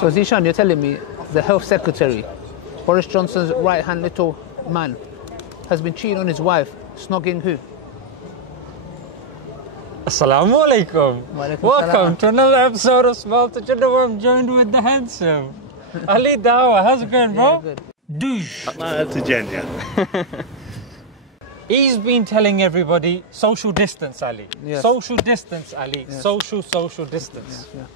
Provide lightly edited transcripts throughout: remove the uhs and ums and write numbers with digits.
So Zishan, you're telling me the Health Secretary, Boris Johnson's right-hand little man, has been cheating on his wife, snogging who? Assalamu alaikum. Welcome salam. to another episode of Small to Jannah. I'm joined with the handsome Ali Dawa. How's it going, bro? Yeah, good. Douche. To Jenya. He's been telling everybody social distance, Ali. Yes. Social distance, Ali. Yes. Social distance. Yeah.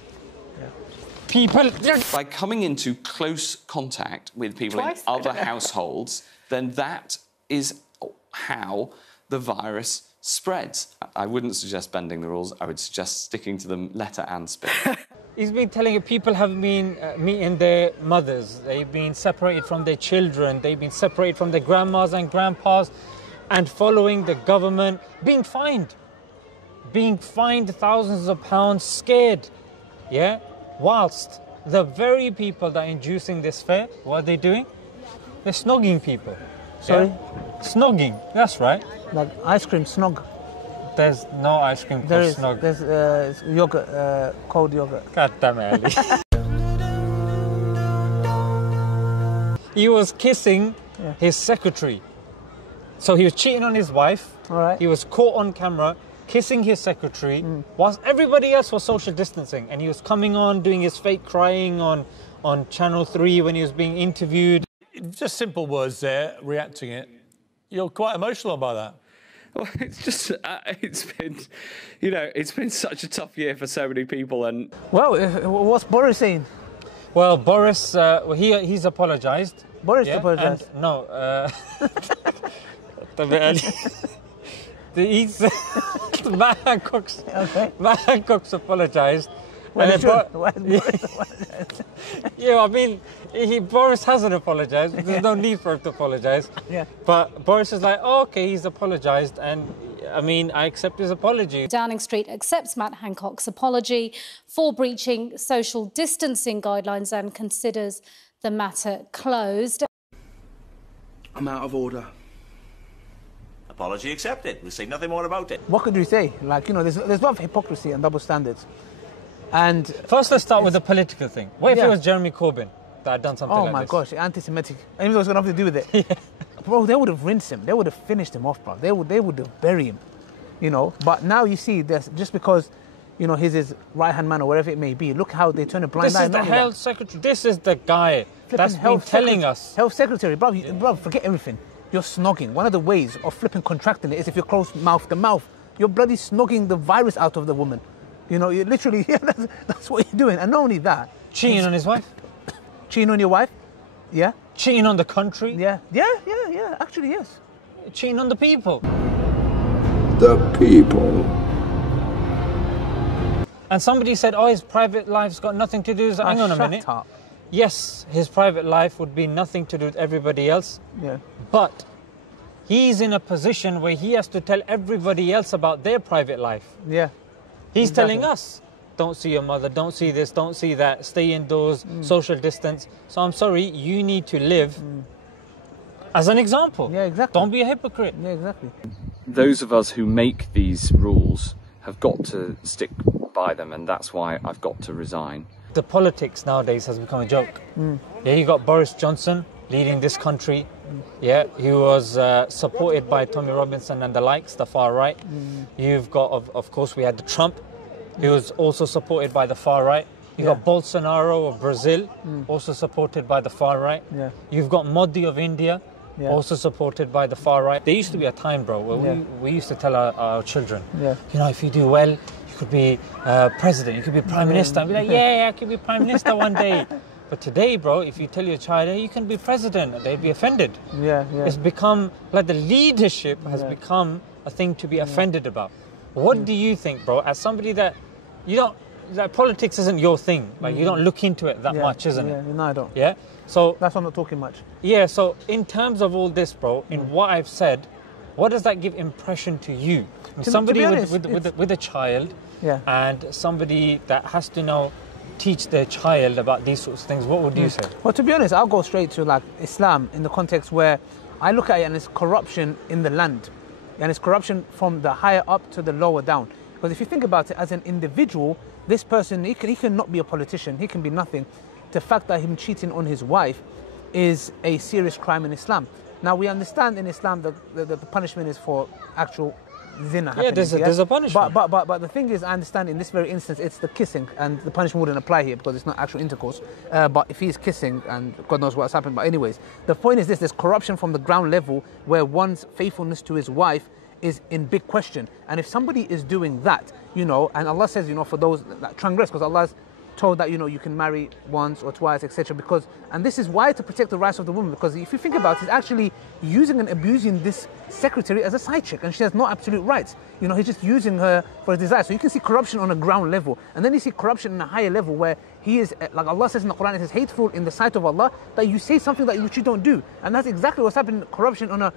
People. By coming into close contact with people in other households, then that is how the virus spreads. I wouldn't suggest bending the rules. I would suggest sticking to them letter and spirit. He's been telling you people have been meeting their mothers. They've been separated from their children. They've been separated from their grandmas and grandpas, and following the government, being fined thousands of pounds, scared, yeah? Whilst the very people that are inducing this fear, what are they doing? They're snogging people. Sorry? Yeah? Snogging, that's right. Like ice cream snog. There's no ice cream called There is. snog. There's yogurt, cold yogurt. God damn it, Ali. He was kissing his secretary. So he was cheating on his wife. All right. He was caught on camera kissing his secretary whilst everybody else was social distancing. And he was coming on, doing his fake crying on Channel 3 when he was being interviewed. Just simple words there, reacting it. You're quite emotional about that. Well, it's just, it's been such a tough year for so many people. And Well, what's Boris saying? Well, Boris, he's apologised. Boris Yeah, apologised. and no, Matt Hancock's, Okay. Matt Hancock's apologised. Well, And sure. then Why is Boris apologised? yeah, I mean, Boris hasn't apologised. There's no need for him to apologise. Yeah. But Boris is like, oh, okay, he's apologised, and I mean, I accept his apology. Downing Street accepts Matt Hancock's apology for breaching social distancing guidelines and considers the matter closed. I'm out of order. Apology accepted. We'll say nothing more about it. What could you say? Like, there's a lot of hypocrisy and double standards. And First, let's start with the political thing. What if Yeah. it was Jeremy Corbyn that had done something oh like my this? gosh, anti-Semitic. Anything was going to have to do with it. Bro, they would have rinsed him. They would have finished him off, bro. They would have buried him, But now you see, just because, he's his right-hand man or whatever it may be, look how they turn a blind This eye. is the Not only health secretary. This is the guy that's been health telling us. Health secretary, bro, forget everything. You're snogging. One of the ways of flipping contracting it is if you close mouth to mouth. You're bloody snogging the virus out of the woman. You literally, that's what you're doing. And not only that. Cheating on his wife? Cheating on your wife? Yeah. Cheating on the country? Yeah. Actually, yes. Cheating on the people? The people. And somebody said, oh, his private life's got nothing to do with... Hang on a minute. Shut up. Yes, his private life would be nothing to do with everybody else. Yeah. But he's in a position where he has to tell everybody else about their private life. Yeah. He's Exactly. telling us, don't see your mother, don't see this, don't see that, stay indoors, social distance. So I'm sorry, you need to live as an example. Yeah, exactly. Don't be a hypocrite. Yeah, exactly. Those of us who make these rules have got to stick by them, and that's why I've got to resign. The politics nowadays has become a joke. Yeah, you got Boris Johnson leading this country. Yeah, he was supported by Tommy Robinson and the likes, the far right. You've got, of course, we had the Trump. He was also supported by the far right. You've got Bolsonaro of Brazil, also supported by the far right. Yeah. You've got Modi of India, Yeah. also supported by the far right. There used to be a time, bro, where we used to tell our children, if you do well, you could be president, you could be prime minister. And be like, yeah, I could be prime minister one day. But today, bro, if you tell your child, hey, you can be president, they'd be offended. Yeah. It's become, like the leadership has become a thing to be offended about. What do you think, bro, as somebody that politics isn't your thing, like you don't look into it that much, isn't it? No, I don't. Yeah? So That's why I'm not talking much. yeah, so in terms of all this, bro, in what I've said, what does that give impression to you? Somebody be honest, with a child Yeah. and somebody that has to now teach their child about these sorts of things, what would you say? Well, to be honest, I'll go straight to like Islam in the context where I look at it and it's corruption in the land. And it's corruption from the higher up to the lower down. Because if you think about it as an individual, this person, he can not be a politician, he can be nothing. the fact that him cheating on his wife is a serious crime in Islam. Now, we understand in Islam that the punishment is for actual zina happening. There's a punishment. But the thing is, I understand in this very instance, it's the kissing, and the punishment wouldn't apply here because it's not actual intercourse. But if he's kissing, and God knows what's happened. But anyways, the point is this: there's corruption from the ground level where one's faithfulness to his wife is in big question. And if somebody is doing that, you know, and Allah says, you know, for those that transgress, because Allah's told that, you know, you can marry once or twice, etc. Because, and this is why, to protect the rights of the woman, because if you think about it, he's actually using and abusing this secretary as a side chick, and she has no absolute rights. You know, he's just using her for his desire. So you can see corruption on a ground level, and then you see corruption on a higher level where he is, like Allah says in the Quran, it is hateful in the sight of Allah that you say something that which you don't do. And that's exactly what's happening, corruption on a,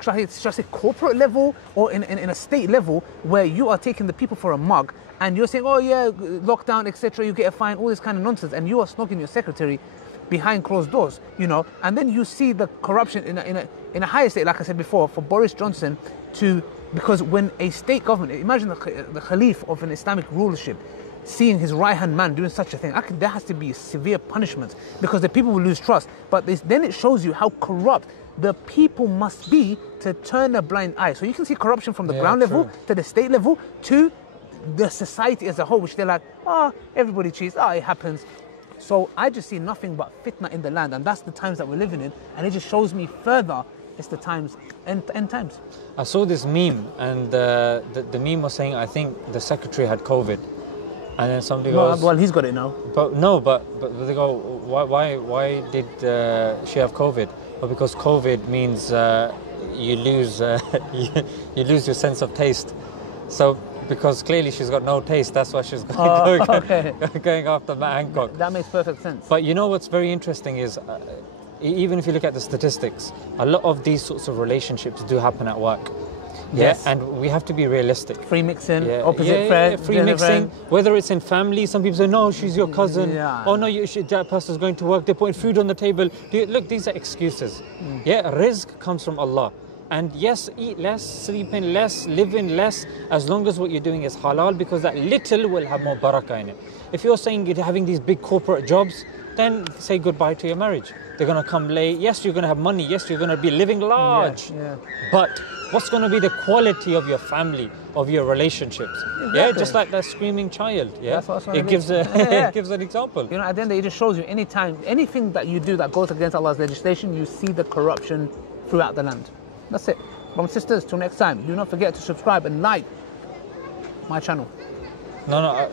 should I say corporate level or in a state level, where you are taking the people for a mug and you're saying, oh yeah, lockdown, etc., you get a fine, all this kind of nonsense, and you are snogging your secretary behind closed doors, you know. And then you see the corruption in a higher state, like I said before, for Boris Johnson to, because when a state government, imagine the Khalif of an Islamic rulership seeing his right-hand man doing such a thing, there has to be severe punishment, because the people will lose trust. But then it shows you how corrupt the people must be to turn a blind eye. So you can see corruption from the ground level to the state level to the society as a whole, which they're like, oh, everybody cheats, oh, it happens. So I just see nothing but fitna in the land, and that's the times that we're living in, and it just shows me further it's the times, end times. I saw this meme, and the meme was saying, I think the secretary had COVID. And then somebody goes, well, he's got it now. But they go, why did she have COVID? Well, because COVID means you lose you lose your sense of taste. So because clearly she's got no taste, that's why she's going after Matt Hancock. That makes perfect sense. But you know what's very interesting is, even if you look at the statistics, a lot of these sorts of relationships do happen at work. Yes. Yeah, and we have to be realistic. Free mixing, opposite friend, free mixing. Whether it's in family, some people say, no, she's your cousin. Yeah. Oh no, that person's going to work. They're putting food on the table. Look, these are excuses. Yeah, rizq comes from Allah. And yes, eat less, sleep in less, live in less, as long as what you're doing is halal, because that little will have more barakah in it. If you're saying you're having these big corporate jobs, then say goodbye to your marriage. They're going to come late. Yes, you're going to have money. Yes, you're going to be living large. But what's going to be the quality of your family, of your relationships? Exactly. Yeah, just like that screaming child. Yeah, it gives it gives an example. You know, at the end, it just shows you anything that you do that goes against Allah's legislation, you see the corruption throughout the land. That's it. Brothers and sisters, till next time, do not forget to subscribe and like my channel. No.